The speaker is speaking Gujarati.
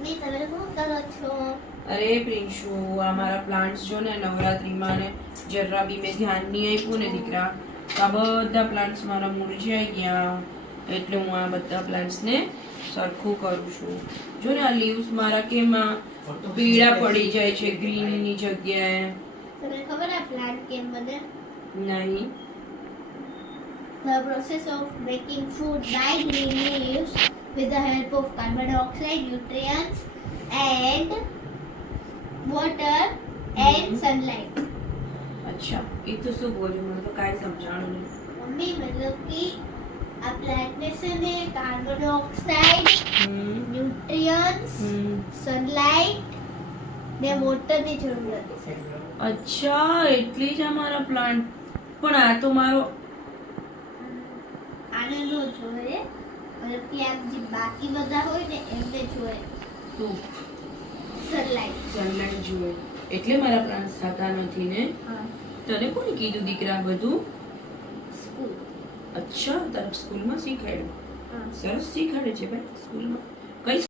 મમ્મી તમે શું કરો છો? અરે પ્રિન્શુ, આ મારા પ્લાન્ટ્સ જો ને નવરાત્રીમાં ને જરા બી મેં ધ્યાન નહીં આપ્યું ને દીકરા, તો આ બધા પ્લાન્ટ્સ મારા મુરઝાઈ ગયા. એટલે હું આ બધા પ્લાન્ટ્સને સરખું કરું છું. જો ને આ લીવ્સ મારા કેમાં પીળા પડી જાય છે ગ્રીનની જગ્યાએ. તમને ખબર આ પ્લાન્ટ કેમ બને? નહીં. The process of making food by green leaves with the help of carbon dioxide, nutrients and water and sunlight. અચ્છા, એ તો શું બોલ્યું? મને તો કાંઈ સમજાણું નહીં. મમ્મી મતલબ કે આ પ્લાન્ટ ને છે ને કાર્બન ડાયોક્સાઇડ, ન્યુટ્રિયન્ટ્સ, સનલાઇટ ને વોટર ની જરૂરત છે. અચ્છા, એટલી જ અમારા પ્લાન્ટ. પણ આ તો મારો આને નો જોઈએ, મતલબ કે આ જે બાકી બધા હોય ને એમને જોઈએ તું સનલાઇટ. સનલાઇટ જોઈએ એટલે મારા પ્લાન્ટ થતા નથી ને. હા, તને કોણે કીધું દીકરા બધું? સ્કૂલ. અચ્છા, તારા સ્કૂલમાં શીખવાડ્યું? હા. સરસ શીખવાડે છે ભાઈ સ્કૂલમાં. કઈ